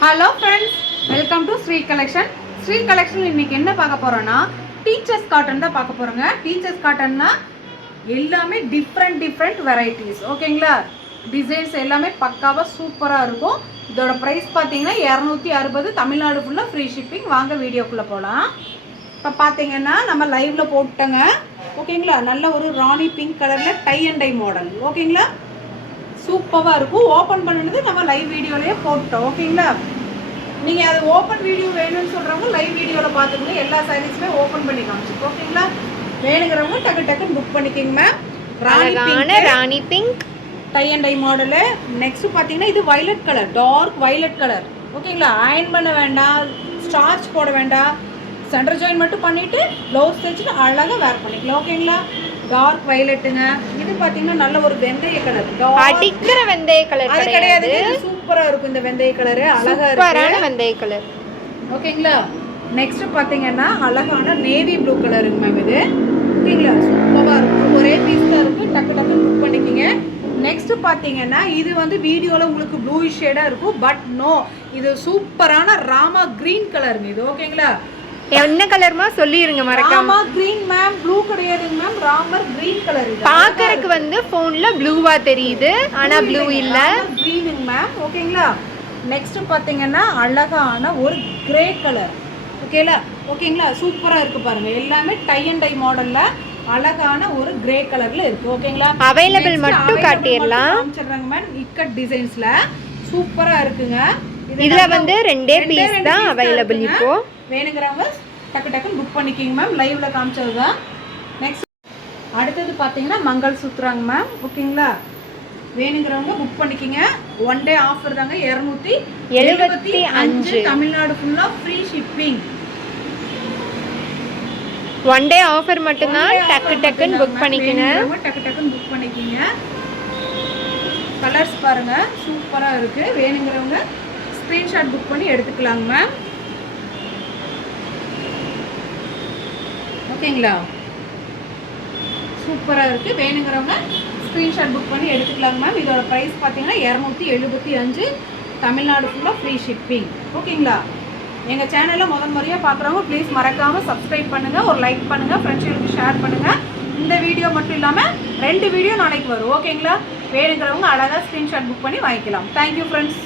Hello friends, welcome to Sri collection. Sri collection இன்னைக்கு என்ன பார்க்க போறோம்னா டீச்சர்ஸ் காட்டன் தான் பார்க்க போறோங்க. டீச்சர்ஸ் காட்டன்னா எல்லாமே டிஃப்ரெண்ட் வெரைட்டிஸ். ஓகேங்களா? டிசைன்ஸ் எல்லாமே பக்காவாக சூப்பராக இருக்கும். இதோட ப்ரைஸ் பார்த்தீங்கன்னா 260. தமிழ்நாடு ஃபுல்லாக ஃப்ரீ ஷிப்பிங். வாங்க வீடியோக்குள்ளே போகலாம். இப்போ பார்த்தீங்கன்னா நம்ம லைவ்ல போட்டோங்க. ஓகேங்களா? நல்ல ஒரு ராணி பிங்க் கலரில் டை அண்ட் டை மாடல். ஓகேங்களா? சூப்பராக இருக்கும். ஓப்பன் பண்ணினது நம்ம லைவ் வீடியோலேயே போட்டோம். ஓகேங்களா? நீங்கள் அது ஓப்பன் வீடியோ வேணும்னு சொல்கிறவங்க லைவ் வீடியோவில் பார்த்துக்கோங்க. எல்லா சாரீஸுமே ஓப்பன் பண்ணி காமிச்சிருக்கோம். ஓகேங்களா? வேணுங்கிறவங்க டக்குன்னு புக் பண்ணிக்கிங்க ma'am. Rani pink tie and dye model. Next பார்த்தீங்கன்னா இது violet colour, dark violet colour. ஓகேங்களா? அயன் பண்ண வேண்டாம், ஸ்டார்ச் போட வேண்டாம், சென்டர் ஜாயின் மட்டும் பண்ணிவிட்டு ப்ளவுஸ் தைச்சிட்டு அழகாக வேர் பண்ணிக்கலாம். ஓகேங்களா? டார்க் வயலட்டுங்க. இது பார்த்தீங்கன்னா நல்ல ஒரு வெந்தய கலர், அடிக்கிற வெந்தய கலர். அது கிடையாது, சூப்பரா இருக்கும் இந்த வெந்தய கலர். அழகா இருக்கு வெந்தய கலர். ஓகேங்களா? நெக்ஸ்ட் பார்த்தீங்கன்னா அழகான நேவி ப்ளூ கலருங்க மேம். இது ஓகேங்களா? சூப்பரா இருக்கும். ஒரே பீஸ் தான் இருக்கு. டக்கு புக் பண்ணிக்கிங்க. நெக்ஸ்ட் பார்த்தீங்கன்னா இது வந்து வீடியோவில் உங்களுக்கு ப்ளூ ஷேடாக இருக்கும். பட் நோ, இது சூப்பரான ராமா கிரீன் கலருங்க இது. ஓகேங்களா? என்ன கலர்மா சொல்லிருங்க மறக்காம. ராமா கிரீன் மேம், ப்ளூ கிடையாதுங்க மேம், ராமர் கிரீன் கலர். இது பாக்கறதுக்கு வந்து போன்ல ப்ளூவா தெரியுது, ஆனா ப்ளூ இல்ல, கிரீனுங்க மேம். ஓகேங்களா? நெக்ஸ்ட் பாத்தீங்கன்னா அழகான ஒரு கிரே கலர். ஓகேங்களா? சூப்பரா இருக்கு பாருங்க. எல்லாமே டை அண்ட் டை மாடல்ல அழகான ஒரு கிரே கலர்ல இருக்கு. ஓகேங்களா? அவைலபிள் மட்டும் காட்டிடலாம். காமிச்சறங்க மேம். இக்கட் டிசைன்ஸ்ல சூப்பரா இருக்குங்க. இதுல வந்து ரெண்டே பீஸ் தான் அவைலபிள். இப்போ வேணுங்கிறவங்க டக்குன்னு புக் பண்ணிக்கிங்க மேம். லைவ்ல காமிச்சது தான். நெக்ஸ்ட் அடுத்தது பார்த்தீங்கன்னா மங்கள் சூத்ராங்க மேம். ஓகேங்களா? வேணுங்கிறவங்க புக் பண்ணிக்கிங்க. ஒன் டே ஆஃபர் தாங்க. 275. தமிழ்நாடு ஃபுல்லாக free shipping. One day offer மட்டும்தான். டக்குன்னு புக் பண்ணிக்கிங்க. டக்குன்னு புக் பண்ணிக்கிங்க. கலர்ஸ் பாருங்க, சூப்பராக இருக்கு. வேணுங்கிறவங்க ஸ்க்ரீன்ஷாட் புக் பண்ணி எடுத்துக்கலாங்க மேம். ஓகேங்களா? சூப்பராக இருக்குது. வேணுங்கிறவங்க ஸ்க்ரீன்ஷாட் புக் பண்ணி எடுத்துக்கலாங்க மேம். இதோட ப்ரைஸ் பார்த்தீங்கன்னா 275. தமிழ்நாடு ஃபுல்லாக ஃப்ரீ ஷிப்பிங். ஓகேங்களா? எங்கள் சேனலில் முறையாக பார்க்குறவங்க ப்ளீஸ் மறக்காமல் சப்ஸ்கிரைப் பண்ணுங்கள், ஒரு லைக் பண்ணுங்கள், ஃப்ரெண்ட்ஸுகளுக்கு ஷேர் பண்ணுங்கள். இந்த வீடியோ மட்டும் இல்லாமல் 2 வீடியோ நாளைக்கு வரும். ஓகேங்களா? வேணுங்கிறவங்க அழகாக ஸ்க்ரீன்ஷாட் புக் பண்ணி வாங்கிக்கலாம். Thank you friends.